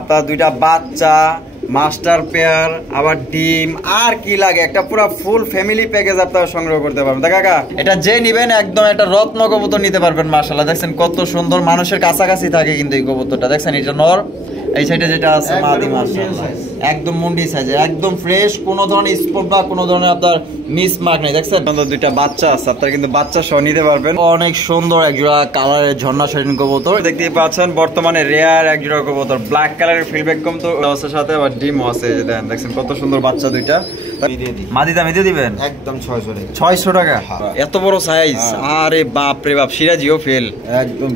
আপনার দুইটা বাচ্চা, মাস্টার পেয়ার, আবার ডিম, আর কি লাগে একটা পুরো ফুল ফ্যামিলি প্যাকেজ আপনারা সংগ্রহ করতে পারবেন। কাকা এটা যে নিবেন একদম একটা রত্ন কবুতর নিতে পারবেন। মাশাআল্লাহ দেখছেন কত সুন্দর, মানুষের কাছাকাছি থাকে কিন্তু এই কবুতরটা। দেখছেন এটা নর, এই সাইডে যেটা আছে মাদি, মাশাআল্লাহ একদম মুন্ডি সাইজে, একদম ফ্রেশ, কোনো ধরনের স্পট বা কোনো ধরনের আপনার মিস মার্ক নেই। দেখছেন দুইটা বাচ্চা আছে, আপনারা কিন্তু বাচ্চা সহ নিতে পারবেন। অনেক সুন্দর একজোড়া কালারের ঝর্ণা শাড়িন কবুতর দেখতে পাচ্ছেন, বর্তমানে রেয়ার একজোড়া কবুতর, ব্ল্যাক কালারের ফিডব্যাক কম তো আছে, সাথে আবার ডিমও আছে। দেখছেন কত সুন্দর বাচ্চা দুইটা। মাদি দামে দিয়ে দিবেন একদম 600 টাকা। এত বড় সাইজ, আরে বাপ রে বাপ, সিরাজিও ফেল একদম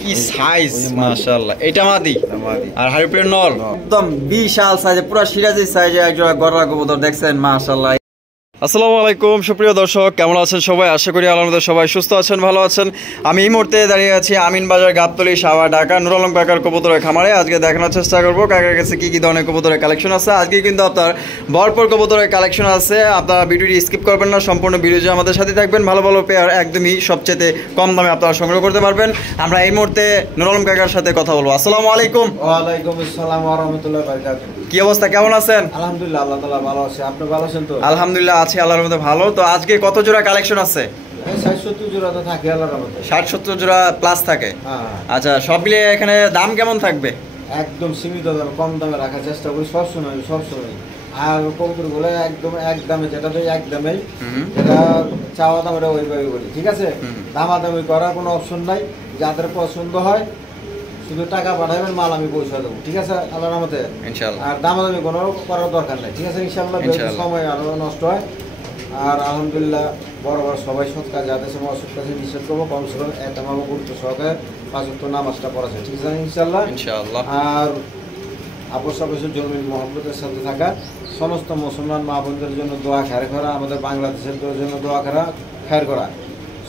কি সাইজ, মাশাআল্লাহ। এটা মাদি আর হারিপের নর, একদম বিশাল সাইজে, পুরো সিরাজি সাইজে একজোড়া গররা কবুতর। দেখছেন মাশাআল্লাহ। আসসালামু আলাইকুম সুপ্রিয় দর্শক, কেমন আছেন সবাই? আশা করি আলহামদুলিল্লাহ সবাই সুস্থ আছেন, ভালো আছেন। আমি এই মুহূর্তে দাঁড়িয়ে আছি আমিন বাজার, গাবতলী, সাওয়া, ঢাকা, নুর আলম কাকার কবুতরের খামারে। আজকে দেখানোর চেষ্টা করবো কাকার কাছে কি কি ধরনের কবুতরের কালেকশন আছে। আজকে কিন্তু আপনার ভরপুর কবুতরের কালেকশন আছে। আপনারা ভিডিওটি স্কিপ করবেন না, সম্পূর্ণ ভিডিও আমাদের সাথে থাকবেন। ভালো ভালো পেয়ার একদমই সবচেয়ে কম দামে আপনারা সংগ্রহ করতে পারবেন। আমরা এই মুহূর্তে নুর আলম কাকার সাথে কথা বলবো। আসসালামু আলাইকুম। ওয়ালাইকুম আসসালাম ওয়া রাহমাতুল্লাহি ওয়া বারাকাতুহু। কি অবস্থা, কেমন আছেন? আলহামদুলিল্লাহ, আল্লাহ তাআলা ভালো আছে। আপনি ভালো আছেন তো? আলহামদুলিল্লাহ আছি, আল্লাহর রহমতে ভালো। তো আজকে কত জোড়া কালেকশন আছে? 60-70 জোড়া তো থাকে আল্লাহর রহমতে। 60-70 জোড়া প্লাস থাকে। আচ্ছা, সব মিলিয়ে এখানে দাম কেমন থাকবে? একদম সীমিত দামে, কম দামে রাখার চেষ্টা করি সবসময়। আর কবুতরগুলো একদম এক দামে, যেটা তো এক দামেই, যেটা চাওয়া দাম ওটা ওইভাবে করি, ঠিক আছে? দামাদামি করার কোনো অপশন নাই। যাদের পছন্দ হয় শুধু টাকা পাঠাবেন, মাল আমি পৌঁছে দেবো, ঠিক আছে আল্লাহর রহমতে ইনশাআল্লাহ। আর দামাদামি কোনো করার দরকার নাই, ঠিক আছে ইনশাআল্লাহ। সময় আরো নষ্ট হয়। আর আলহামদুলিল্লাহ বড় সবাই সৎ কাজে আদেশে অসৎ কাজে নিষেধ করবো, কম ছিল এতমাবো গুরুত্ব সহকারে 5 ওয়াক্ত নামাজটা পড়াছে, ঠিক আছে ইনশাআল্লাহ। আর আপস আপসের জমিন মহব্বতের সাথে থাকা সমস্ত মুসলমান মা বোনদের জন্য দোয়া খায়ের করা, আমাদের বাংলাদেশের জন্য দোয়া খায়ের করা,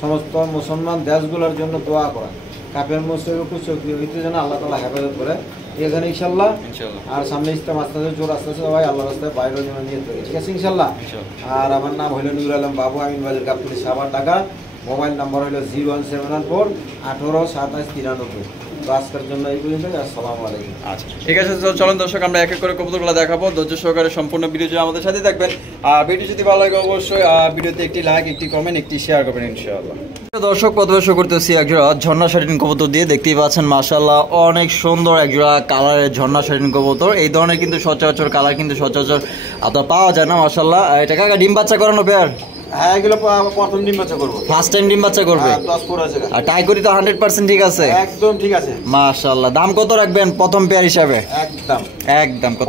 সমস্ত মুসলমান দেশগুলোর জন্য দোয়া করা, কাপের মুসলিম কুচক্রি হইতে যেন আল্লাহ তাআলা হেফাজত করে, ঠিক আছে ইনশাআল্লাহ। আর সামনে ইসলাম আস্তে আস্তে জোর আস্তে আস্তে সবাই আল্লাহ রাস্তায় বাইরের জন্য নিয়ে থাকে, ঠিক আছে ইনশাআল্লাহ। আর আমার নাম হইল নুর আলম বাবু, আমিন বাজার, গাবতলী, সাওয়া, ঢাকা। মোবাইল নাম্বার হইল 01714 18 27 93। আজকের জন্য এই পর্যন্ত। আসসালামু আলাইকুম। আচ্ছা ঠিক আছে, চলুন দর্শক আমরা এক এক করে কবুতরগুলো দেখাবো। ধৈর্য সহকারে সম্পূর্ণ ভিডিও আমাদের সাথে থাকবেন। আর ভিডিও যদি ভালো লাগে অবশ্যই ভিডিওতে একটি লাইক, একটি কমেন্ট, একটি শেয়ার করবেন ইনশাআল্লাহ। দর্শক প্রদর্শন করতেছি একজোড়া ঝর্ণা শাড়িন কবুতর দিয়ে, দেখতেই পাচ্ছেন মাশাআল্লাহ অনেক সুন্দর একজোড়া কালারের ঝর্ণা শাড়িন কবুতর। এই ধরনের কিন্তু সচরাচর কালার কিন্তু সচরাচর আপনার পাওয়া যায় না মাশাআল্লাহ। এটা কাকা ডিম বাচ্চা করানো পেয়ার? হ্যাঁ, এগুলো প্রথম ডিম বাচ্চা করব, ফার্স্ট টাইম ডিম বাচ্চা করবে। 10 পুরো আছে। আর টাই করি তো 100% ঠিক আছে? একদম ঠিক আছে মাশাআল্লাহ। দাম কত রাখবেন প্রথম পেয়ার হিসাবে? একদম কত?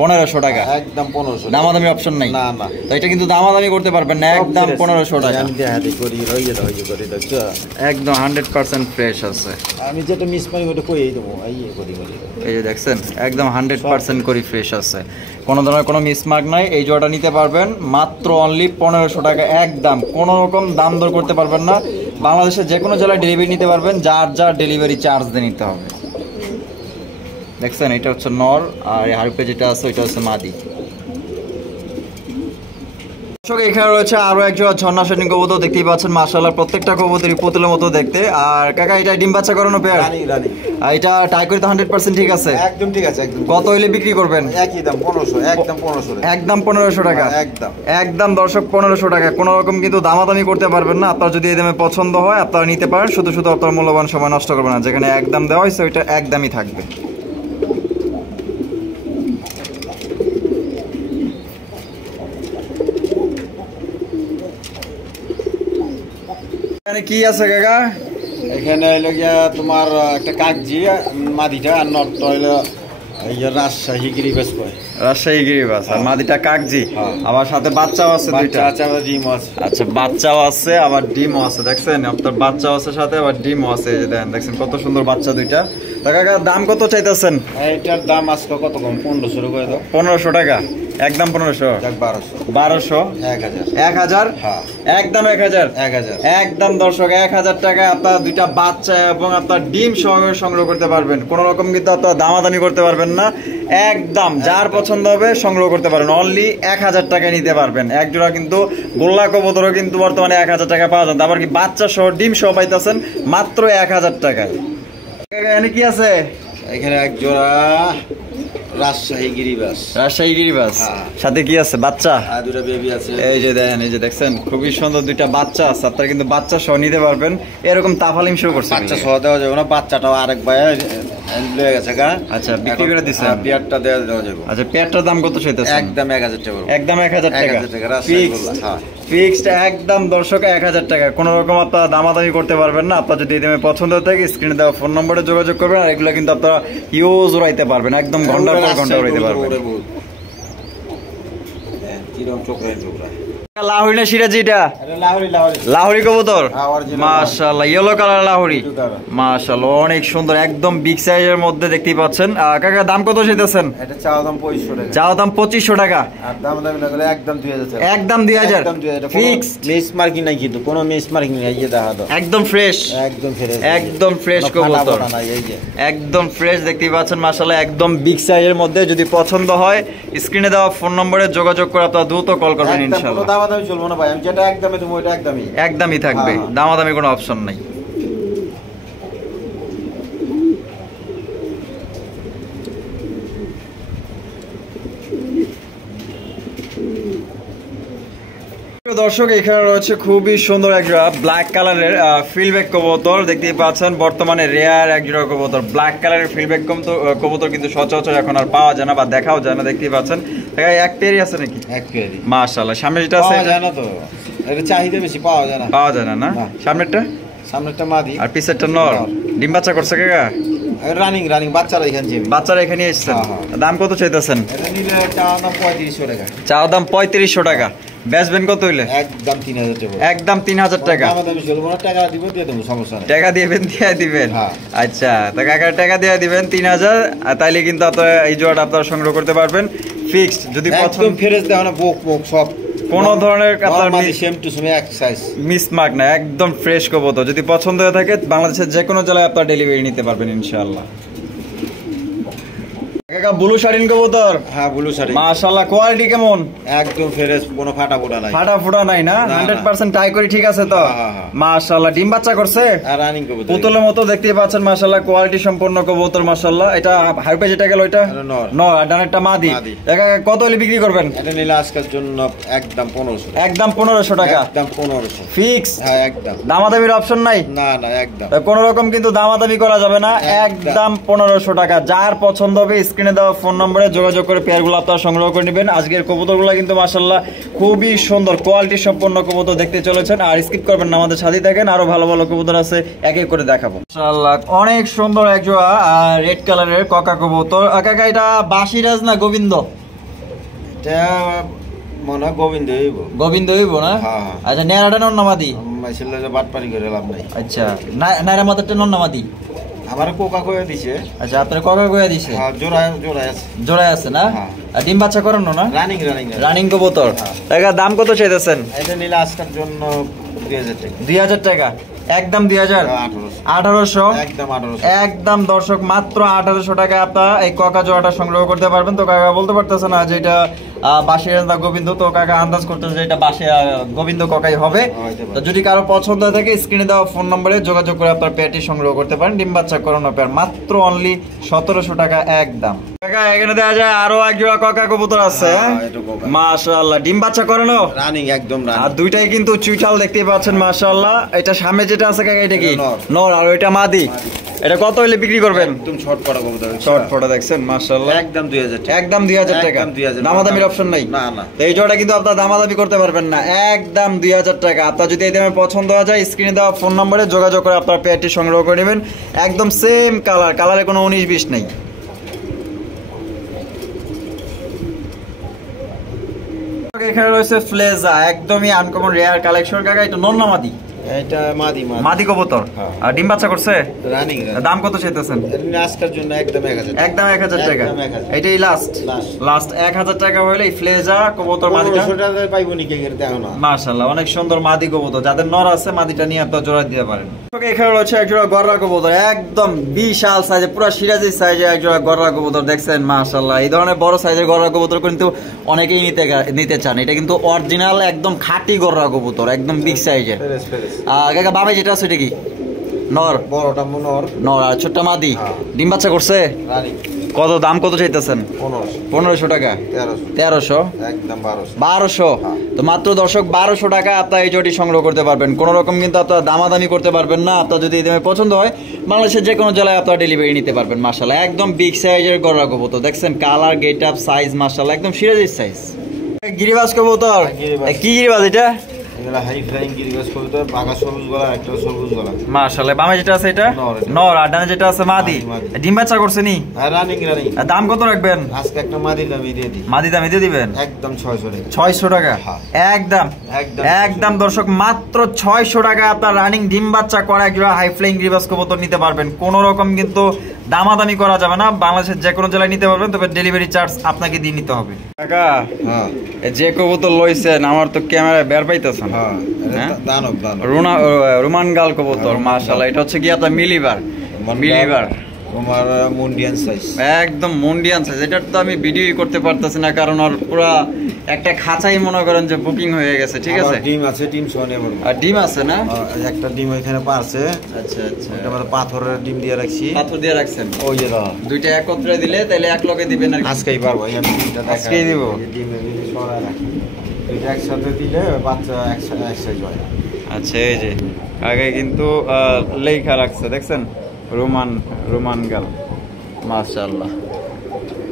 1500 টাকা। একদম 1500। দামাদামি অপশন নাই? না না, তো এটা কিন্তু দামাদামি করতে পারবেন না, একদম 1500 টাকা। আমি দেখাতে করি করি দেখছো, একদম 100% ফ্রেশ আছে। আমি যেটা মিস পাই ওটা কইই দেবো, এই যে দেখছেন একদম 100% করি ফ্রেশ আছে, কোনো ধরনের কোনো মিসমার্ক নাই। এই জোড়াটা নিতে পারবেন মাত্র অনলি 1500 টাকা একদম। কোনো রকম দাম দর করতে পারবেন না। বাংলাদেশের যে কোনো জেলায় ডেলিভারি নিতে পারবেন, যার ডেলিভারি চার্জ দিয়ে নিতে হবে। দেখছেন এটা হচ্ছে নর, আর হারপে যেটা আছে ওইটা হচ্ছে মাদি। এখানে রয়েছে আরো একজন ঝর্ণা শাড়িন কবুতর, দেখতেই পাচ্ছেন মাশাআল্লাহ প্রত্যেকটা কবুতরই পুতুলের মতো দেখতে। আর কাকা এটা ডিম বাচ্চা করানো পেয়ার? আর এটা টাই করে তো 100% ঠিক আছে? একদম ঠিক আছে। একদম কত হইলে বিক্রি করবেন? একই দাম 1500। একদম 1500 টাকা। একদম দর্শক 1500 টাকা। কোনো রকম কিন্তু দামাদামি করতে পারবেন না। আপনার যদি এই দামে পছন্দ হয় আপনারা নিতে পারেন, শুধু আপনার মূল্যবান সময় নষ্ট করবেন না। যেখানে একদম দেওয়া হয়েছে ওইটা একদমই থাকবে। এখানে কি আছে কাকা? এখানে হইলো গিয়া তোমার একটা কাগজি মাদিটা, আর নটটা হইলো রাজশাহী গিরিবাস কয়। রাজশাহী গিরিবাস। আর মাদিটা কাগজি, আবার সাথে বাচ্চাও আছে দুইটা। ডিমও আছে। আচ্ছা বাচ্চাও আছে আবার ডিমও আছে। দেখছেন আপনার বাচ্চাও আছে সাথে আবার ডিমও আছে। দেখছেন কত সুন্দর বাচ্চা দুইটা। কাকা দাম কত চাইতেছেন? এটার দাম আজকে কত কম, 1500 করে দাও। 1500 টাকা একদম 1500। 1200 1000 একদম 1000 একদম দর্শক 1000 টাকা আপনার দুইটা বাচ্চা এবং আপনার ডিম সহকারে সংগ্রহ করতে পারবেন। কোন রকম কিন্তু আপনার দামাদামি করতে পারবেন না, একদম যার পছন্দ হবে সংগ্রহ করতে পারবেন। অনলি 1000 টাকায় নিতে পারবেন এক জোড়া। কিন্তু গোল্লা কবুতরও কিন্তু বর্তমানে 1000 টাকা পাওয়া যায়। আবার কি বাচ্চা সহ ডিম সহ পাইতেছেন মাত্র 1000 টাকায়। এখানে কি আছে? এখানে এক জোড়া রাজশাহী গিরিবাস। রাজশাহী গিরিবাস, সাথে কি আছে? বাচ্চা। আর দুটো বেবি আছে। এই যে দেখেন, এই যে দেখছেন খুবই সুন্দর দুইটা বাচ্চা আছে। আপনারা কিন্তু বাচ্চা সহ নিতে পারবেন। এরকম তাফালিম শুরু করছে। বাচ্চা সহ দেওয়া যাবে না, বাচ্চাটাও আরেক ভাই লয়ে গেছে গা। আচ্ছা, বিক্রি করে দিছেন? পেয়ারটা দেওয়া যাবে। আচ্ছা, পেয়ারটার দাম কত চাইতেছেন? একদম 1000 টাকা। একদম 1000 টাকা ফিক্সড। ফিক্সড একদম দর্শক 1000 টাকা। কোনো রকম আপনারা দামাদামি করতে পারবেন না। আপনার যদি এই দামে পছন্দ থাকে স্ক্রিনে দেওয়া ফোন নম্বরে যোগাযোগ করবেন। আর এগুলো কিন্তু আপনারা ইউজ উড়াইতে পারবেন, একদম ঘন্টার পর ঘন্টা উড়াইতে পারবেন। লাহোরি না সিরাজি? এটা লাহোরি কবুতর, মাশাআল্লাহ, ইয়েলো কালার লাহোরি, মাশাআল্লাহ, অনেক সুন্দর, একদম বিগ সাইজের মধ্যে দেখতেই পাচ্ছেন। কাকা দাম কত চাইতেছেন? এটা চাওয়া দাম 2500 টাকা। চাওয়া দাম 2500 টাকা। আর দাম লাগলে একদম 2000 টাকা। একদম 2000 ফিক্স। মিস মার্কিং নাই কিন্তু, কোনো মিস মার্কিং নাই। এই দেখা দাও, একদম ফ্রেশ, একদম ফ্রেশ, একদম ফ্রেশ কবুতর, একদম ফ্রেশ দেখতেই পাচ্ছেন। মাশাআল্লাহ, একদম বিগ সাইজের মধ্যে। যদি পছন্দ হয় স্ক্রিনে দেওয়া ফোন নম্বরে যোগাযোগ করে আপনারা দ্রুত কল করবেন ইনশাআল্লাহ। দামাদামি চলবো না ভাই, আমি যেটা একদমই তুমি ওইটা একদমই একদমই থাকবে, দামাদামি কোনো অপশন নাই। দর্শক, এখানে রয়েছে খুবই সুন্দর একজোড়া ব্ল্যাক কালারের ফিল্ডব্যাক কবুতর দেখতেই পাচ্ছেন। বর্তমানে রেয়ার একজোড়া কবুতর, ব্ল্যাক কালারের ফিল্ডব্যাক কবুতর কিন্তু সচরাচর এখন আর পাওয়া যায় না বা দেখাও যায় না। দেখতেই পাচ্ছেন এক পেয়ারই আছে নাকি? এক পেয়ারই, মাশাআল্লাহ। সামনে যেটা আছে যায় না তো, এটা চাহিদা বেশি, পাওয়া যায় না। পাওয়া যায় না না? সামনেরটা মাদি আর পিছেরটা নর। ডিম বাচ্চা করছে কাকা? রানিং বাচ্চারা এখানে এসেছেন। দাম কত চাইতেছেন? এটা নিলে চাওয়া দাম 3500 টাকা। চাওয়া দাম 3500 টাকা। বেচবেন কত হইলে? একদম 3000 টাকা। একদম 3000 টাকা। দামাদামি চলবো না, টাকা দিব, দিয়ে দেবো, সমস্যা নেই। টাকা দিবেন? আচ্ছা, তা কাকা টাকা দিয়ে দিবেন 3000। তাইলে কিন্তু আপনারা এই জোড়াটা আপনারা সংগ্রহ করতে পারবেন ফিক্সড। যদি একদম ফ্রেশ দেওয়া না, বোক সব কোন ধরনের আপনার সেম টু সেম এক সাইজ, মিসমার্ক না, একদম ফ্রেশ কবুতর। যদি পছন্দ হয়ে থাকে বাংলাদেশের যে কোনো জেলায় আপনারা ডেলিভারি নিতে পারবেন ইনশাআল্লাহ। কাকা ব্লু শাড়িন কবুতর? হ্যাঁ, ব্লু শাড়ি, মাশাআল্লাহ। কোয়ালিটি কেমন? একদম ফ্রেশ, কোনো ফাটা নাই। ফাটা ফুটা নাই না? 100% টাই করি, ঠিক আছে তো? মাশাআল্লাহ। ডিম বাচ্চা করছে? আর রানিং কবুতর, পুতুলের মতো দেখতেই পাচ্ছেন। মাশাআল্লাহ, কোয়ালিটি সম্পন্ন কবুতর, মাশাআল্লাহ। এটা হাইপে যেটা গেল ওইটা নর, আর ডানেরটা মাদি। কাকা কত হলে বিক্রি করবেন? এটা নিলে আজকের জন্য একদম 1500। একদম 1500 টাকা। একদম 1500 ফিক্স। হ্যাঁ, একদম। দামাদামির অপশন নাই? না, একদম কোন রকম কিন্তু দামাদামি করা যাবে না। একদম 1500 টাকা। যার পছন্দ হবে স্ক্রিনে দেওয়া ফোন নম্বরে যোগাযোগ করে পেয়ারগুলো আপনারা সংগ্রহ করে নেবেন। আজকের কবুতরগুলো কিন্তু মাশাআল্লাহ খুবই সুন্দর, কোয়ালিটি সম্পন্ন কবুতর দেখতে চলেছেন। আর স্কিপ করবেন না, আমাদের সাথে থাকেন, আরো ভালো ভালো কবুতর আছে, এক এক করে দেখাবো মাশাআল্লাহ। অনেক সুন্দর এক জোড়া রেড কালারের ককা কবুতর। কাকা এটা বাসিরাজ না গোবিন্দ? এটা মনে হয় গোবিন্দ হইব না? আচ্ছা, নেড়াটা নন্নামাদি? বাটপারি করে লাভ নাই। আচ্ছা, নাইরা মাদারটা নন্নামাদি? আমার কোকা কয়ে দিছে। আচ্ছা, আপনার কোকা কয়ে দিছে? জোড়ায় আছে না? আর ডিম বাচ্চা করানো না? রানিং কবুতর। দাম কত চাইতেছেন? এটা নিলে আজকের জন্য 2000 টাকা। 2000 টাকা। একদম 2000? 1800। একদম দর্শক, মাত্র 1800 টাকা আপনারা এই ককা জোড়াটা সংগ্রহ করতে পারবেন। তো কাকা বলতে পারতেছে না যে এটা বাসিরাজা গোবিন্দ, তো কাকা আন্দাজ করতেছে যে এটা গোবিন্দ ককাই হবে। তো যদি কারো পছন্দ হয়ে থাকে স্ক্রিনে দেওয়া ফোন নম্বরে যোগাযোগ করে আপনার পেয়ারটি সংগ্রহ করতে পারেন। ডিম বাচ্চা করানো পেয়ার, মাত্র অনলি 1700 টাকা একদম। কাকা এখানে দেখা যায় আরো এক জোড়া ককা কবুতর আছে। মাশাআল্লাহ, ডিম বাচ্চা করানো, রানিং একদম। আর দুইটাই কিন্তু চুইঠাল দেখতেই পাচ্ছেন মাশাআল্লাহ। এটা সামনে যেটা আছে কাকা, এটা কি নর? আর ওইটা মাদি। এটা কত হইলে বিক্রি করবেন? একদম শর্ট পড়া কবুতর, শর্ট পড়া দেখছেন মাশাআল্লাহ। একদম 2000 টাকা। একদম 2000 টাকা। দামাদামির অপশন নাই? না। এই জোড়া কিন্তু আপনারা দামাদামি করতে পারবেন না। একদম 2000 টাকা। আপনার যদি এই দামে পছন্দ হয়ে যায় স্ক্রিনে দেওয়া ফোন নম্বরে যোগাযোগ করে আপনার পেয়ারটি সংগ্রহ করে নেবেন। একদম সেম কালারে কোনো 19-20 নেই। এখানে রয়েছে ফ্লেজা, একদমই আনকমন রেয়ার কালেকশন। কাকা এটা নন্নামাদি? এটা মাদি কবুতর। আর ডিম বাচ্চা করছে? রানিং। দাম কত চাইতেছেন? আজকের জন্য একদম 1000। একদম 1000 টাকা। এটাই লাস্ট 1000 টাকা হইলে ফ্লেজা কবুতর মাদিটা পাইবো নি কে দেখো না। মাশাআল্লাহ, অনেক সুন্দর মাদি কবুতর। যাদের নর আছে মাদিটা নিয়ে আপনারা জোড়া দিতে পারেন। এখানে রয়েছে এক জোড়া গররা কবুতর, একদম বিশাল সাইজে, পুরো সিরাজি সাইজে এক জোড়া গররা কবুতর দেখছেন মাশাআল্লাহ। এই ধরনের বড় সাইজের গররা কবুতর কিন্তু অনেকেই নিতে চান। এটা কিন্তু অরিজিনাল একদম খাঁটি গররা কবুতর, একদম বিগ সাইজের। কাকা বামে যেটা আছে এটা কি? নর, বড়টা নর। নর আর ছোটটা মাদি। হ্যাঁ। ডিম বাচ্চা করছে? রানী। কত দাম কত চাইতেছেন? 1500 টাকা। 1300 একদম 1200। হ্যাঁ। তো মাত্র দর্শক 1200 টাকা আপনার এই জোড়াটি সংগ্রহ করতে পারবেন। কোনো রকম কিন্তু আপনার দামাদামি করতে পারবেন না। আপনার যদি এই দামে পছন্দ হয় বাংলাদেশের যে কোনো জেলায় আপনার ডেলিভারি নিতে পারবেন। মাশাআল্লাহ একদম বিগ সাইজের গররা কবুতর, দেখছেন কালার গেট আপ সাইজ মাশাআল্লাহ একদম সিরাজের সাইজ। গিরিবাজ কবুতর, কি গিরিবাজ এটা? এগুলা হাই ফ্লাইং গিরিবাজ কবুতর, বাঘা সবুজ গলা, একটা সবুজ গলা। মাশাআল্লাহ বামে যেটা আছে এটা নর, নর আর ডানে যেটা আছে মাদি। ডিম বাচ্চা করছে নি? আর রানী রানী। দাম কত রাখবেন আজকে একটা মাদি দামে দিয়ে দিই। মাদি দামে দিয়ে দিবেন একদম 600 টাকা। 600 টাকা একদম একদম দর্শক মাত্র 600 টাকা আপনার রানিং ডিম বাচ্চা করা একজোড়া হাই ফ্লাইং গিরিবাজ কবুতর নিতে পারবেন। কোনো রকম কিন্তু দামাদামি করা যাবে না। বাংলাদেশের যে কোনো জেলায় নিতে পারবেন, তবে ডেলিভারি চার্জ আপনাকে দিয়ে নিতে হবে। কাকা হ্যাঁ, যে কবুতর লইছেন আমার তো ক্যামেরায় বের পাইতেছেন। হ্যাঁ দানব দানব রোমান গাল কবুতর মাশাআল্লাহ। এটা হচ্ছে কি আপনার মিলিবার তোমার মুন্ডিয়ান সাইজ, একদম মুন্ডিয়ান সাইজ। এটা তো আমি ভিডিও করতে পারতেছি না কারণ আর পুরো একটা খাঁচাই মনে করেন যে বুকিং হয়ে গেছে। ঠিক আছে, ডিম আছে, ডিম সোনে বড় আর ডিম আছে না? একটা ডিম ওইখানে পারছে। আচ্ছা আচ্ছা, এটা মানে পাথরের ডিম দিয়ে রাখছি। পাথর দিয়ে রাখছেন? ওই যে দুইটা একত্রে দিলে তাহলে এক লগে দিবেন আর আজকেই পারবো। আমি ডিমটা আজকেই দিব। ডিমের দিকে সরায় রাখি, দুইটা একসাথে দিলে বাচ্চা একসাথে এক সাইজ হয়। আচ্ছা, এই যে আগে কিন্তু লেখা রাখছে দেখছেন রোমান গাল মাশাআল্লাহ।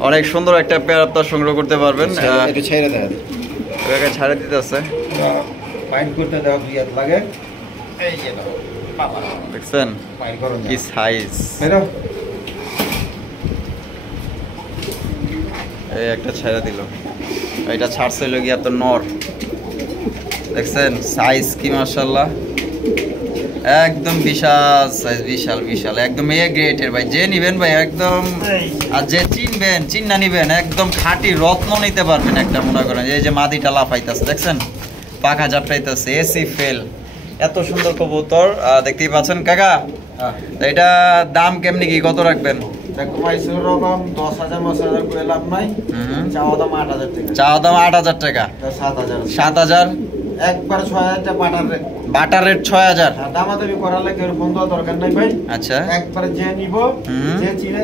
অনেক সুন্দর একটা পেয়ার আপনার সংগ্রহ করতে পারবেন। এটা ছেড়ে দেয়, ওকে ছাড়ে দিতে আছে, পাইন করতে দেওয়া 2 হাত লাগে। এই যে দাও বাবা, দেখছেন পাইন করো কি সাইজ। এই একটা ছেড়ে দিল, এটা ছাড়ছে হলো গিয়া তো নর। দেখছেন সাইজ কি মাশাআল্লাহ, একদম বিশাল সাইজ, বিশাল বিশাল একদম এ গ্রেটের ভাই। যে নিবেন ভাই একদম, আর যে চিনবেন চিন্না নিবেন একদম খাঁটি রত্ন নিতে পারবেন একটা। মনে করেন এই যে মাদিটা লাফাইতেছে দেখছেন, পাখা ঝাপটাইতেছে, এসি ফেল, এত সুন্দর কবুতর দেখতেই পাচ্ছেন। কাকা এটা দাম কেমনি কি কত রাখবেন? রকম 10,000 10,000 করে লাভ নাই। চাওয়া দাম 8,000 টাকা। চাওয়া দাম 8,000 টাকা। 7,000 একবার 6,000 টাকা বাটার রেট। Butter rate 6,000। দামাদামি করার লাগে ফোন দেওয়ার দরকার নাই ভাই। আচ্ছা, একবার যে নিব যে চিনে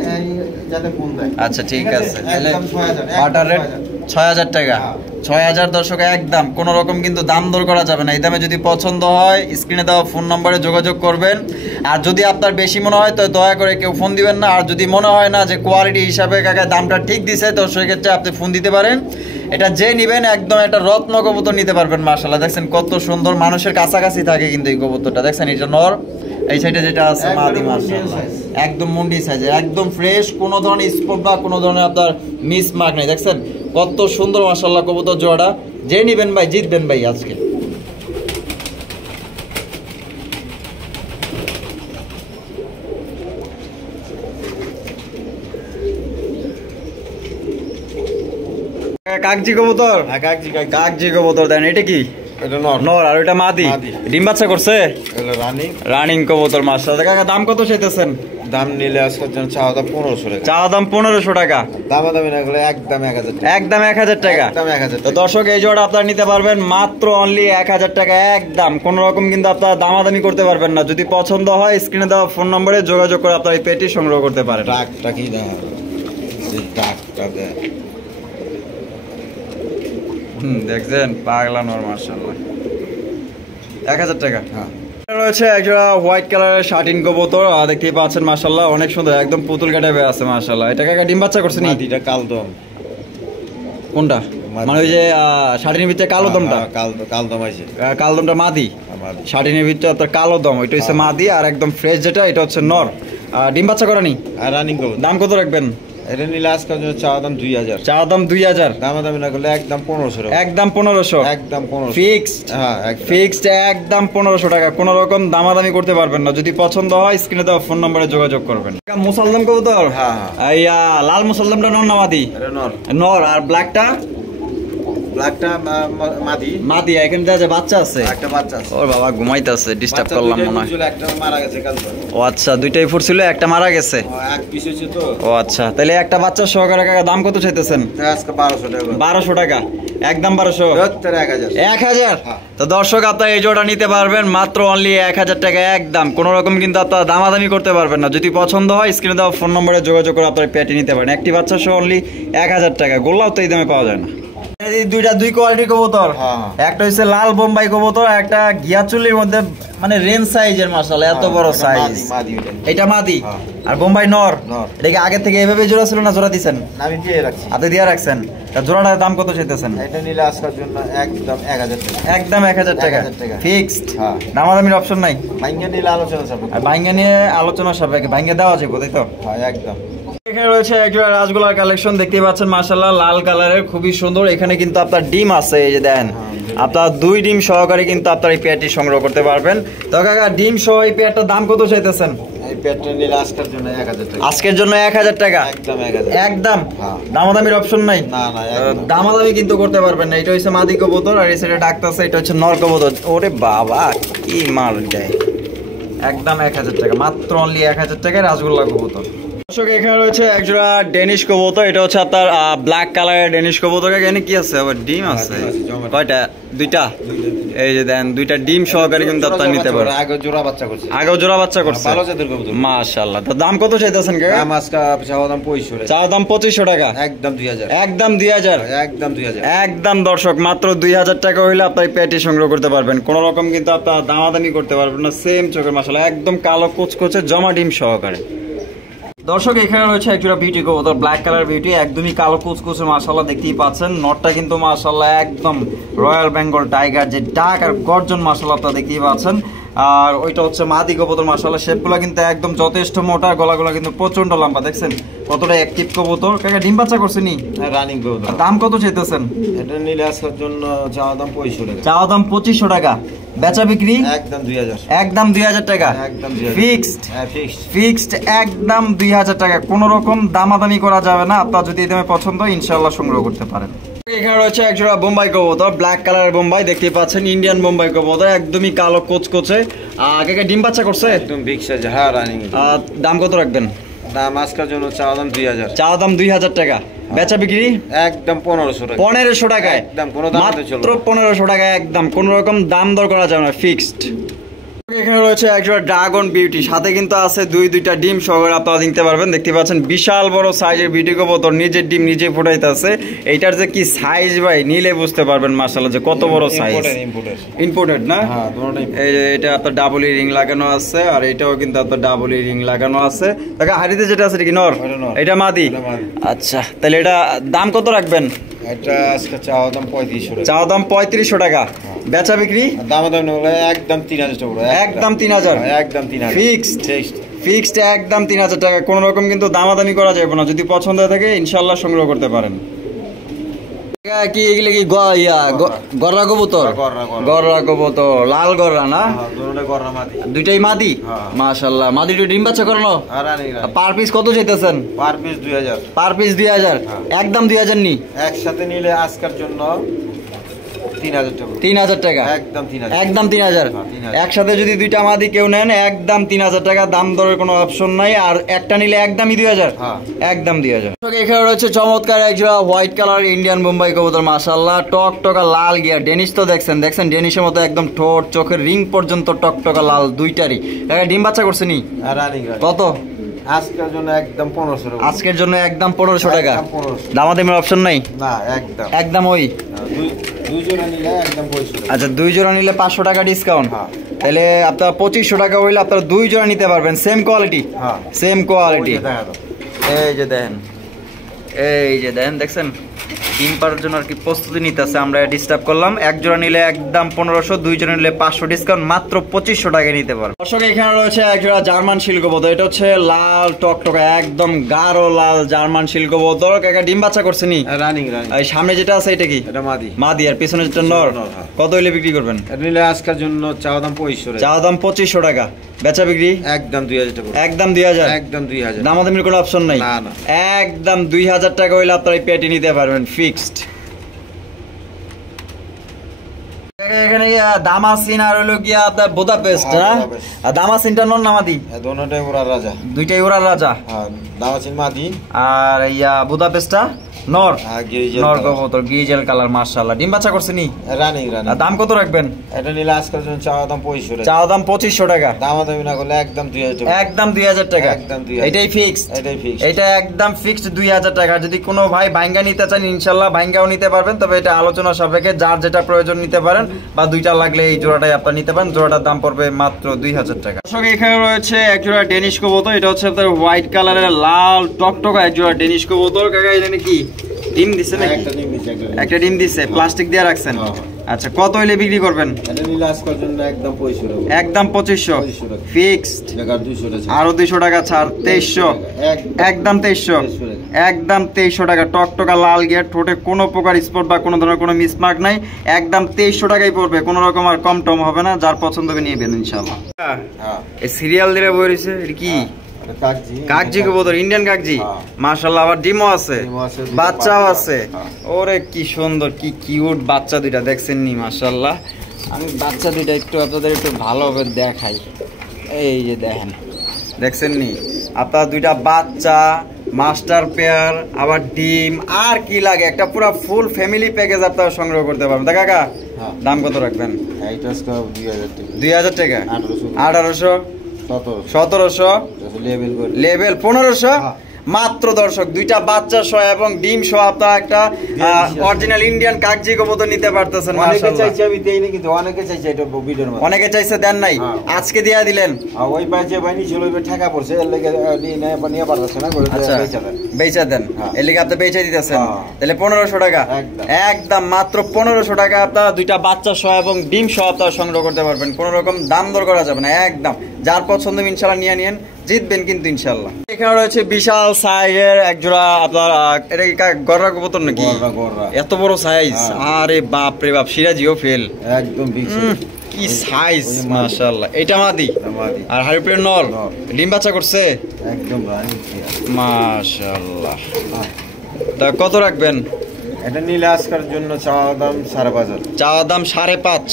যাতে ফোন দেয়। আচ্ছা ঠিক আছে, একদম 6,000। বাটার রেট 6,000 টাকা। 6,000 দর্শক একদম, কোনো রকম কিন্তু দাম দর করা যাবে না। এই দামে যদি পছন্দ হয় স্ক্রিনে দেওয়া ফোন নম্বরে যোগাযোগ করবেন। আর যদি আপনার বেশি মনে হয় তো দয়া করে কেউ ফোন দিবেন না। আর যদি মনে হয় না যে কোয়ালিটি হিসাবে কাকা দামটা ঠিক দিছে, তো সেক্ষেত্রে আপনি ফোন দিতে পারেন। এটা যে নিবেন একদম একটা রত্ন কবুতর নিতে পারবেন মাশাআল্লাহ। দেখছেন কত সুন্দর, মানুষের কাছাকাছি থাকে কিন্তু এই কবুতরটা। দেখছেন এটা নর, এই সাইডে যেটা আছে মাদি মাশাআল্লাহ একদম মুন্ডি সাইজ, একদম ফ্রেশ, কোনো ধরনের স্পট বা কোনো ধরনের আপনার মিস মার্ক নেই। দেখছেন কত সুন্দর মাশাআল্লাহ কবুতর জোড়া। যে নিবেন ভাই জিতবেন ভাই আজকে। কাগজি কবুতর, কাগজি কবুতর দেন। এটা কি? এটা নর। নর আর ওটা মাদি। ডিম বাচ্চা করছে? এটা রানিং কবুতর মাশাআল্লাহ। কাকা দাম কত চাইতেছেন? দাম নিলে আজকের জন্য চাওয়া দাম 1500 টাকা। চাওয়া দাম 1500 টাকা। দামাদামি না করলে একদম 1000 টাকা। একদম 1000 টাকা। একদম 1000 তো দর্শক এই জোড়া আপনারা নিতে পারবেন মাত্র অনলি 1000 টাকা একদম। কোনো রকম কিন্তু আপনারা দামাদামি করতে পারবেন না। যদি পছন্দ হয় স্ক্রিনে দেওয়া ফোন নম্বরে যোগাযোগ করে আপনারা এই পেটি সংগ্রহ করতে পারেন। ডাকটা কি দাও, যে ডাকটা দেয়। দেখছেন পাগলা নর মাশাআল্লাহ 1000 টাকা। হ্যাঁ, রয়েছে একটা হোয়াইট কালারের শার্টিন কবুতর, দেখতেই পাচ্ছেন মাশাআল্লাহ অনেক সুন্দর, একদম পুতুল কাটাবে আছে মাশাআল্লাহ। এটা কাকা ডিম বাচ্চা করছে নি? এটা কালদম। কোনটা? মানে ওই যে শার্টিনের ভিতরে কালো দমটা? কালদম আছে। কালদমটা মাদি, শার্টিনের ভিতরে আপনার কালো দম ওইটা হচ্ছে মাদি, আর একদম ফ্রেশ যেটা এটা হচ্ছে নর। ডিম বাচ্চা করা নি? আর রানিং কবুতর। দাম কত রাখবেন? এটা নিলে আজকাল চাওয়া দাম 2000। চাওয়া দাম 2000। দামাদামি না করলে একদম 1500 টাকা। একদম 1500। একদম 1500 ফিক্সড। হ্যাঁ ফিক্সড একদম 1500 টাকা। কোনো রকম দামাদামি করতে পারবেন না। যদি পছন্দ হয় স্ক্রিনে দেওয়া ফোন নম্বরে যোগাযোগ করবেন। মুসলদম কবুতর? হ্যাঁ ইয়া লাল মুসলদমটা নর না মাদি? এটা নর। নর। আর ব্ল্যাকটা? ব্ল্যাকটা মাদি মাদি, এখানে দেখা যায় বাচ্চা আছে, একটা বাচ্চা আছে। ওর বাবা ঘুমাইতেছে, ডিস্টার্ব করলাম মনে হয়। একটা মারা গেছে কাল। ও আচ্ছা, দুইটাই ফুটছিল, একটা মারা গেছে। এক পিস হচ্ছে তো। ও আচ্ছা, তাহলে একটা বাচ্চা সহকারে কাকা দাম কত চাইতেছেন? আজকে 1200 টাকা। 1200 টাকা একদম 1200। 1000। 1000। তো দর্শক আপনারা এই জোড়া নিতে পারবেন মাত্র অনলি 1000 টাকা একদম, কোনো রকম কিন্তু আপনারা দামাদামি করতে পারবেন না। যদি পছন্দ হয় স্ক্রিনে দেওয়া ফোন নম্বরে যোগাযোগ করে আপনারা পেটি নিতে পারেন। একটি বাচ্চা সহ অনলি 1000 টাকা। গোল্লাও তো এই দামে পাওয়া যায় না। এই দুই কোয়ালিটির কবুতর, একটা হচ্ছে লাল বোম্বাই কবুতর, একটা গিয়াচুলির মধ্যে মানে রেঞ্জ সাইজের, মাশাআল্লাহ এত বড় সাইজ। এটা মাদি আর বোম্বাই নর। এটা কি আগে থেকে এভাবে জোড়া ছিল না জোড়া দিবেন? আমি দিয়ে রাখছি। হাতে দিয়ে রাখছেন। তা জোড়াটার দাম কত চাইতেছেন? এটা নিলে আজকের জন্য একদম 1000 টাকা। একদম 1000 টাকা 1000 টাকা ফিক্সড। হ্যাঁ, দামাদামির অপশন নাই। ভাঙ্গা নিলে আলোচনা সাপেক্ষে। আর ভাঙ্গা নিয়ে আলোচনা সাপেক্ষে ভাঙ্গা দেওয়া যাবে, তাই তো? হ্যাঁ, একদম। এখানে রয়েছে একজোড়া রাজগোলার কালেকশন, দেখতে পাচ্ছেন মাশাআল্লাহ লাল কালারের, খুবই সুন্দর। এখানে কিন্তু আপনার ডিম আছে, এই যে দেন আপনার 2 ডিম সহকারে কিন্তু আপনার এই পেয়ারটি সংগ্রহ করতে পারবেন। তো কাকা ডিম সহ এই পেয়ারটার দাম কত চাইতেছেন? এই পেয়ারটা নিলে আজকের জন্য 1000 টাকা। আজকের জন্য 1000 টাকা একদম 1000। একদম। হ্যাঁ, দামাদামির অপশন নাই। না না, একদম দামাদামি কিন্তু করতে পারবেন না। এটা হচ্ছে মাদি কবুতর আর এই সাইডে ডাকতেছে, এটা হচ্ছে নর কবুতর। ওরে বাবা কি মাল যায়। একদম 1000 টাকা মাত্র অনলি 1000 টাকায় রাজগোল্লা কবুতর। দর্শক এখানে রয়েছে একজোড়া ডেনিশ কবুতর, এটা হচ্ছে আপনার ব্ল্যাক কালারের ডেনিশ কবুতর। এখানে কি আছে আবার? ডিম আছে কয়টা? দুইটা। এই যে দেন দুইটা ডিম সহকারে কিন্তু আপনারা নিতে পারেন। আগে জোড়া বাচ্চা করছে। আগেও জোড়া বাচ্চা করছে। ভালো জাতের কবুতর। মাশাআল্লাহ। তো দাম কত চাইতেছেন কাকা? দাম আজকে চাওয়া দাম 2500 টাকা। চাওয়া দাম 2500 টাকা। একদম 2000। একদম 2000। একদম 2000। একদম দর্শক মাত্র 2000 টাকা হইলে আপনি পেটি সংগ্রহ করতে পারবেন। কোনো রকম কিন্তু আপনারা দামাদামি করতে পারবেন না। সেম চোখের মাশাআল্লাহ একদম কালো কুচকুচে জমা ডিম সহকারে। দর্শক এখানে রয়েছে একজোড়া বিউটি কবুতর, ব্ল্যাক কালার বিউটি, একদমই কালো কুচকুচে মাশাআল্লাহ দেখতেই পাচ্ছেন। নটটা কিন্তু মাশাআল্লাহ একদম রয়্যাল বেঙ্গল টাইগার যে ডাক আর গর্জন মাশাআল্লাহ আপনারা দেখতেই পাচ্ছেন। আর ওইটা হচ্ছে মাদি কবুতর, মাশাআল্লাহ শেপগুলো কিন্তু একদম যথেষ্ট মোটা, গলাগুলো কিন্তু প্রচন্ড লম্বা। দেখছেন কতটা অ্যাক্টিভ কবুতর। কাকা ডিম বাচ্চা করছে নি? রানিং কবুতর। দাম কত চাইতেছেন? এটা নিলে আজকের জন্য চাওয়া দাম 2500 টাকা। চাওয়া দাম 2500 টাকা। বেচা বিক্রি একদম 2000। একদম 2000 টাকা। একদম 2000 ফিক্সড। হ্যাঁ, ফিক্সড। ফিক্সড একদম 2000 টাকা। কোনো রকম দামাদামি করা যাবে না। আপনার যদি এই দামে পছন্দ হয় ইনশাআল্লাহ সংগ্রহ করতে পারেন। এখানে রয়েছে একজোড়া বোম্বাই কবুতর, ব্ল্যাক কালারের বোম্বাই, দেখতেই পাচ্ছেন ইন্ডিয়ান বোম্বাই কবুতর, একদমই কালো কোচকোচে। কাকা ডিম বাচ্চা করছে? একদম বিগ সাইজ। হ্যাঁ, রানিং। দাম কত রাখবেন? দাম আজকের জন্য চাওয়া দাম 2000। চাওয়া দাম 2000 টাকা। বেচা বিক্রি একদম 1500 টাকা। 1500 টাকায়। একদম কোনো দাম মাত্র 1500 টাকায় একদম, কোনো রকম দাম দর করা যাবে না, ফিক্সড। এখানে রয়েছে একজোড়া ড্রাগন বিউটি, সাথে কিন্তু আছে দুইটা ডিম সহকারে আপনারা নিতে পারবেন। দেখতে পাচ্ছেন বিশাল বড় সাইজের বিউটি কবুতর, নিজের ডিম নিজে ফুটাইতেছে। এইটার যে কি সাইজ ভাই নিলে বুঝতে পারবেন মাশাআল্লাহ যে কত বড় সাইজ। ইম্পোর্টেড না? হ্যাঁ, দুটোই। এই যে এটা আপনার ডাবল রিং লাগানো আছে আর এটাও কিন্তু আপনার ডাবল রিং লাগানো আছে। দেখো হাড়িতে যেটা আছে এটা কি নর? এটা মাদি। আচ্ছা, তাহলে এটা দাম কত রাখবেন? এটা আজকে চাওয়া দাম 3500 টাকা। চাওয়া দাম 3500 টাকা। বেচা বিক্রি দাম হলো একদম 3000 টাকা। একদম 3000। একদম 3000 ফিক্সড। ফিক্সড একদম 3000 টাকা। কোনো রকম কিন্তু দামাদামি করা যাবে না। যদি পছন্দ হয়ে থাকে ইনশাআল্লাহ সংগ্রহ করতে পারেন। কি এগুলো কি গররা কবুতর? গররা কবুতর, লাল গররা না? দুইটাই মাদি। মাশাআল্লাহ। মাদি ডিম বাচ্চা করানো? পার পিস কত চাইতেছেন? Per piece 2000। Per piece 2000। একদম 2000 নি? একসাথে নিলে আজকের জন্য 3000 টাকা। 3000 টাকা। একদম 3000। একদম 3000। একসাথে যদি দুইটা মাদি কেউ নেন একদম 3000 টাকা। দাম দরের কোনো অপশন নাই। আর একটা নিলে একদমই 2000। একদম 2000। এখানে রয়েছে চমৎকার একজোড়া হোয়াইট কালার ইন্ডিয়ান বোম্বাই কবুতর, মাশাআল্লাহ টকটকা লাল গিয়া। ডেনিশ তো দেখছেন ডেনিশের মতো একদম ঠোঁট চোখের রিং পর্যন্ত টকটকা লাল দুইটারই। ডিম বাচ্চা করছে নি? কত? আজকের জন্য একদম 1500 টাকা। আজকের জন্য একদম 1500 টাকা। দামাদামির অপশন নাই? না, একদম একদম ওই দুই জোড়া নিলে একদম 500 টাকা। আচ্ছা, 2 জোড়া নিলে 500 টাকা ডিসকাউন্ট। তাহলে আপনার 2500 টাকা হইলে আপনারা 2 জোড়া নিতে পারবেন। Same quality. হ্যাঁ, সেম কোয়ালিটি। এই যে দেন দেখছেন ডিম পাড়ার জন্য আর কি প্রস্তুতি নিতেছে। আমরা ডিস্টার্ব করলাম। এক জোড়া নিলে একদম 1500, 2 জোড়া নিলে 500 ডিসকাউন্ট, মাত্র 2500 টাকায় নিতে পারবেন। দর্শক এখানে রয়েছে এক জোড়া জার্মান শিল্ক কবুতর, এটা হচ্ছে লাল টকটকা একদম গাঢ় লাল জার্মান শিল্ক কবুতর। কাকা ডিম বাচ্চা করছে নি? রানিং। এই সামনে যেটা আছে এটা কি? এটা মাদি। মাদি আর পিছনে যেটা নর। কত হইলে বিক্রি করবেন? এটা নিলে আজকের জন্য চাওয়া দাম 2500 টাকা। চাওয়া দাম 2500 টাকা। বেচা বিক্রি একদম 2000 টাকা। একদম 2000। একদম 2000। দামাদামির কোনো অপশন নাই? না। একদম 2000 টাকা হইলে আপনারা এই পেটি নিতে পারবেন, ফিক্সড। এখানে দামাসিন আর হলো গিয়া আপনার বুদাপেস্ট না? দামাসিনটা নর না মাদি? দোনোটাই ওরা রাজা, দুইটাই ওরা রাজা। দামাসিন মাদি আর বুদাপেস্টটা নর, নর কবুতর গ্রিজেল কালার মাশাআল্লাহ। ডিম বাচ্চা করছে নি? Running running. দাম কত রাখবেন? এটা নিলে আজকের জন্য চাওয়া দাম 2500 টাকা। চাওয়া দাম 2500 টাকা। দামাদামি না করলে একদম 2000 টাকা। একদম 2000 টাকা। একদম 2000। এটাই ফিক্সড। এটাই ফিক্সড। এটা একদম ফিক্সড 2000 টাকা। যদি কোনো ভাই ভাঙ্গা নিতে চান ইনশাআল্লাহ ভাঙ্গাও নিতে পারবেন, তবে এটা আলোচনা সাপেক্ষে যার যেটা প্রয়োজন নিতে পারেন, বা দুইটা লাগলে এই জোড়াটাই আপনি নিতে পারেন। জোড়াটার দাম পড়বে মাত্র 2000 টাকা। দর্শক এখানে রয়েছে এক জোড়া ডেনিশ কবুতর। এটা হচ্ছে আপনার হোয়াইট কালারের লাল টকটকা এক জোড়া ডেনিশ কবুতর। কাকা এটা কি ডিম দিছে নাকি? একটা ডিম দিছে, প্লাস্টিক দিয়ে রাখছেন। আচ্ছা, কত হইলে বিক্রি করবেন? এটা নিলে আজকের জন্য একদম 2500 টাকা। একদম 2500 ফিক্সড। টাকা 200 টাকা আরো 200 টাকা ছাড়, 2300। একদম 2300। একদম 2300 টাকা। টকটকা লাল গিয়ার, ঠোঁটে কোনো প্রকার স্পট বা কোনো ধরনের কোনো মিসমার্ক নাই। একদম 2300 টাকাই পড়বে, কোনো রকম আর কম টম হবে না। যার পছন্দ হবে নিয়ে নেবেন ইনশাআল্লাহ। এই সিরিয়াল দিয়ে বই রইছে, এটা কি? কাগজি কবুতর, ইন্ডিয়ান কাগজি মাশাআল্লাহ। আবার ডিমও আছে, বাচ্চাও আছে। ওরে কি সুন্দর, কি কিউট বাচ্চা দুইটা, দেখছেন নি মাশাআল্লাহ। আমি বাচ্চা দুইটা একটু আপনাদের একটু ভালোভাবে দেখাই। এই যে দেখেন, দেখছেন নি আপনার দুইটা বাচ্চা, মাস্টার পেয়ার, আবার ডিম, আর কি লাগে, একটা পুরো ফুল ফ্যামিলি প্যাকেজ আপনারা সংগ্রহ করতে পারবেন। তা কাকা দাম কত রাখবেন? 2000 টাকা। 1800 1700 লেভেল 1500 মাত্র। দর্শক দুইটা বাচ্চা সহ এবং ডিম সহ আপনারা একটা অরিজিনাল ইন্ডিয়ান কাগজি কবুতর নিতে পারতেছেন। অনেকে চাইছে আমি দেই না, কিন্তু অনেকে চাইছে এটা ভিডিওর মধ্যে। অনেকে চাইছে দেন নাই, আজকে দিয়া দিলেন। ওই ভাই যে ভাই নিছিল ওই টাকা পড়ছে, এর লাগি নিয়ে পারতেছে না, করে বেচা দেন। এর লাগি আপনি বেচা দিতেছেন, তাহলে 1500 টাকা। একদম মাত্র 1500 টাকা আপনারা দুইটা বাচ্চা সহ এবং ডিম সহ আপনারা সংগ্রহ করতে পারবেন। কোনো রকম দাম দর করা যাবে না। একদম যার পছন্দ ইনশাআল্লাহ নিয়ে নিন, জিতবেন কিন্তু ইনশাআল্লাহ। এখানে রয়েছে বিশাল সাইজের এক জোড়া আপনার, এটা কি গররা কবুতর নাকি? এত বড় সাইজ, আরে বাপ রে বাপ, সিরাজিও ফেল একদম কি সাইজ মাশাআল্লাহ। এটা মাদি আর হাইব্রিড নর, ডিম বাচ্চা করছে একদম মাশাআল্লাহ। তা কত রাখবেন? এটা নিলে আজকের জন্য চাওয়া দাম 5.5। চাওয়া দাম 5.5,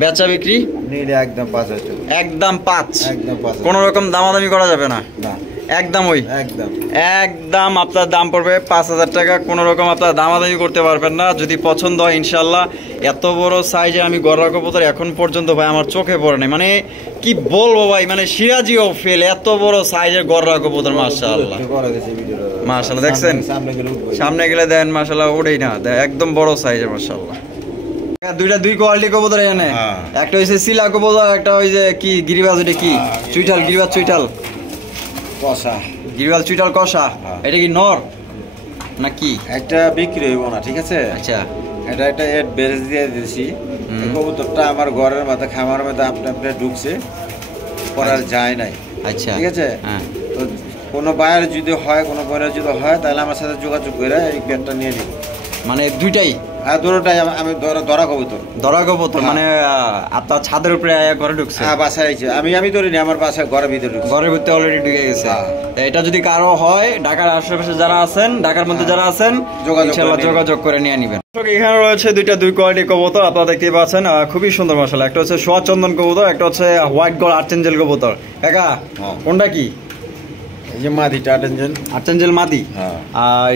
বেচা বিক্রি নিলে একদম 5000 টাকা। একদম 5, একদম 5। কোন রকম দামাদামি করা যাবে না। একদম ওই একদম আপনার দাম পড়বে 5000 টাকা। কোন রকম আপনার দামাদামি করতে পারবেন না। যদি পছন্দ হয় ইনশাআল্লাহ। এত বড় সাইজে আমি গররা কবুতর এখন পর্যন্ত ভাই আমার চোখে পড়ে নাই, মানে কি বলবো ভাই, মানে সিরাজিও ফেল, এত বড় সাইজের গররা কবুতর মাশাআল্লাহ। মাশাআল্লাহ দেখছেন, সামনে গেলে দেন মাশাআল্লাহ ওড়েই না, একদম বড় সাইজের মাশাআল্লাহ। দুইটা দুই কোয়ালিটি কবুতর এখানে, একটা হইছে সিলা কবুতর, একটা ওই যে কি গিরিবাজ, ওটা কি চুইটাল, গিরিবাজ চুইটাল কষা, গিরিবাজ চুইটাল কষা। এটা কি নর নাকি? একটা বিক্রি হইব না, ঠিক আছে? আচ্ছা, এটা একটা এড বেরেজ দিয়ে দিয়েছি। কবুতরটা আমার ঘরের মধ্যে খামারের মধ্যে আপনি আপনি ঢুকছে, করার যায় নাই। আচ্ছা, ঠিক আছে? তো কোনো বায়ার যদি হয়, কোনো বয়ার যদি হয়, তাহলে আমার সাথে যোগাযোগ করে এই পেটটা নিয়ে নিব। মানে দুইটাই? হ্যাঁ, দুটোটাই। আমি ধরা কবুতর, মানে আপনার ছাদের উপরে ঘরে ঢুকছে? হ্যাঁ, বাসায় আইছে। আমি ধরিনি, আমার বাসায় ঘরের ভিতরে, ঘরের ভিতরে অলরেডি ঢুকে গেছে। এটা যদি কারো হয়, ঢাকার আশেপাশে যারা আছেন, ঢাকার মধ্যে যারা আছেন, যোগাযোগ করে নিয়ে নিবেন। এখানে রয়েছে দুইটা দুই কোয়ালিটি কবুতর, আপনারা দেখতে পাচ্ছেন, খুবই সুন্দর মাশাআল্লাহ। একটা হচ্ছে সোয়া চন্দন কবুতর, একটা হচ্ছে হোয়াইট গোল্ড আর্চেঞ্জেল কবুতর। কাকা কোনটা কি? আর্চেঞ্জেল মাদি, আর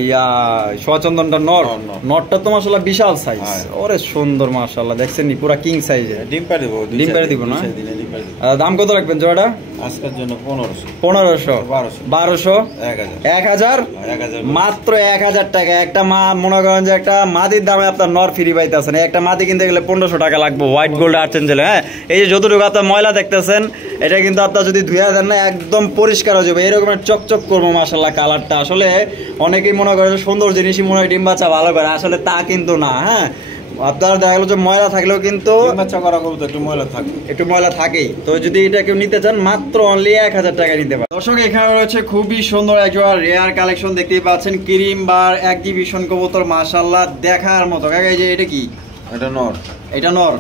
সোয়াচন্দনটা নর। নরটা তো মাশাআল্লাহ বিশাল সাইজ, ওরে সুন্দর মাশাআল্লাহ, দেখছেন নি পুরা কিং সাইজের। ডিম পাড়ে দিব না? দাম কত রাখবেন জোড়াটা? আজকের জন্য 1500 1200 1000 মাত্র 1000 টাকা। একটা মা মনে করেন যে একটা মাদির দামে আপনার নর ফ্রি পাইতেছেন। একটা মাদি কিনতে গেলে 1500 টাকা লাগবে, হোয়াইট গোল্ড আর্চেঞ্জেল। হ্যাঁ, এই যে যতটুকু আপনার ময়লা দেখতেছেন, এটা কিন্তু আপনার যদি ধুয়া দেন না, একদম পরিষ্কার হয়ে যাবে। এরকম চকচক করবো মাশাআল্লাহ কালারটা। আসলে অনেকেই মনে করে সুন্দর জিনিসই মনে হয় ডিম বাচ্চা ভালো করে, আসলে তা কিন্তু না। হ্যাঁ, আপনার দেখা গেলো যে ময়লা থাকলেও কিন্তু একটু ময়লা থাকেই। তো যদি এটা কেউ নিতে চান, মাত্র অনলি 1000 টাকা নিতে পারেন। দর্শক এখানে রয়েছে খুবই সুন্দর একজোড়া রেয়ার কালেকশন, দেখতেই পাচ্ছেন, ক্রিম বার এক্সিবিশন কবুতর মাশাআল্লাহ দেখার মতো। কাকা এই যে এটা কি? এটা নর। এটা নর,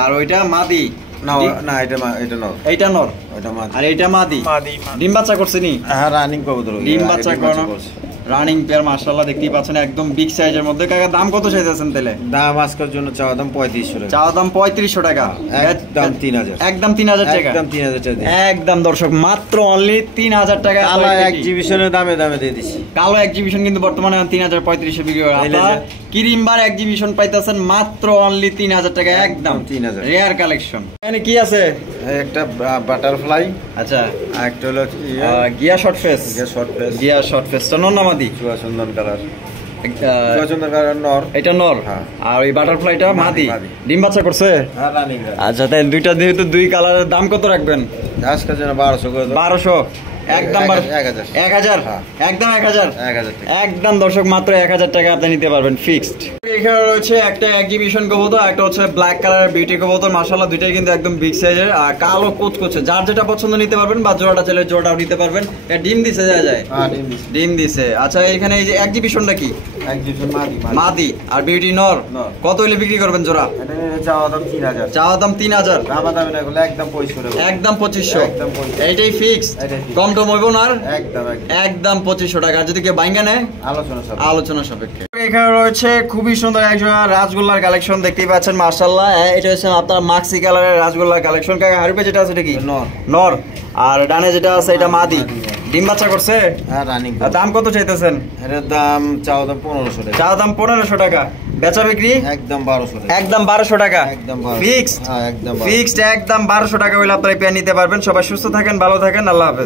আর ওইটা মাদি? না, এটা নর, আর এটা মাদি। ডিম বাচ্চা করছে নি? হ্যাঁ, রানিং কবুতর, ডিম বাচ্চা করানো। রানিং পেয়ার মাশাআল্লাহ দেখতেই পাচ্ছেন একদম বিগ সাইজের মধ্যে। কাকা দাম কত চাইতেছেন তাহলে? দাম আজকের জন্য চাওয়া দাম 3500 টাকা। চাওয়া দাম 3500 টাকা, একদম 3000, একদম 3000 টাকা, একদম 3000 টাকা, একদম দর্শক মাত্র অনলি 3000 টাকা। কালো এক্সিবিশনের দামে দিয়ে দিছি। কালো এক্সিবিশন কিন্তু বর্তমানে 3035 এ বিক্রি করে। আপনারা কিরিমবার এক্সিবিশন পাইতেছেন মাত্র অনলি 3000 টাকা, একদম 3000। Rare collection. এখানে কি আছে? একটা বাটারফ্লাই, আচ্ছা, আর একটা হলো গিয়া শর্ট ফেস, গিয়া শর্ট ফেস নরনামাদি চুয়াচন্দন কালার, চুয়াচন্দন কালার নর, এটা নর। হ্যাঁ। আর ওই বাটারফ্লাইটা মাদি, ডিম বাচ্চা করছে। হ্যাঁ, রানিং। আচ্ছা, তাই দুইটা যেহেতু দুই কালারের দাম কত রাখবেন? আজকের জন্য 1200 করে দাও। 1200, একদম 1000, 1000, হ্যাঁ। একদম 1000, 1000 টাকা, একদম দর্শক মাত্র 1000 টাকা আপনি নিতে পারবেন ফিক্সড। এখানে রয়েছে একটা এক্সিবিশন কবুতর, একটা হচ্ছে ব্ল্যাক কালারের বিউটি কবুতর। মাশাআল্লাহ দুইটাই কিন্তু একদম বিগ সাইজের আর কালো কোচকোচে। যার যেটা পছন্দ নিতে পারবেন, বা জোড়াটা চাইলে জোড়াটাও নিতে পারবেন। এটা ডিম দিছে যায়। হ্যাঁ, ডিম দিছে। ডিম দিছে। আচ্ছা, এখানে এই যে এক্সিবিশনটা কি? এক্সিবিশন মাদি, মাদি আর বিউটি নর। কত হইলে বিক্রি করবেন জোড়া? এটা চাওয়া দাম 3000, চাওয়া দাম 3000, দাম দাম না করলে একদম 2500 টাকা, একদম 2500, একদম 2500। এইটাই ফিক্স, এটাই fixed। কম টম হইব না আর? একদম একদম 2500 টাকা। আর যদি কেউ বাইঙ্গা নেয় আলোচনা সাপেক্ষে। এখানে রয়েছে খুবই সুন্দর একজোড়া রাজগোল্লার কালেকশন, দেখতেই পাচ্ছেন মাশাআল্লাহ। এটা হচ্ছে আপনার মাক্সি কালারের রাজগোল্লার কালেকশন। কাকা হারুপে যেটা আছে এটা কি? নর। আর ডানে যেটা আছে এটা মাদি, ডিম বাচ্চা করছে। হ্যাঁ, রানিং। দাম কত চাইতেছেন? এর দাম চাওয়া দাম 1500 টাকা, চাওয়া দাম 1500 টাকা, বেচা বিক্রি একদম 1200 টাকা, একদম 1200 টাকা, একদম 1200। ফিক্সড। হ্যাঁ, একদম ফিক্সড, একদম 1200 টাকা হইলে আপনারা পেয়ে নিতে পারবেন। সবাই সুস্থ থাকেন, ভালো থাকেন, আল্লাহ হাফেজ।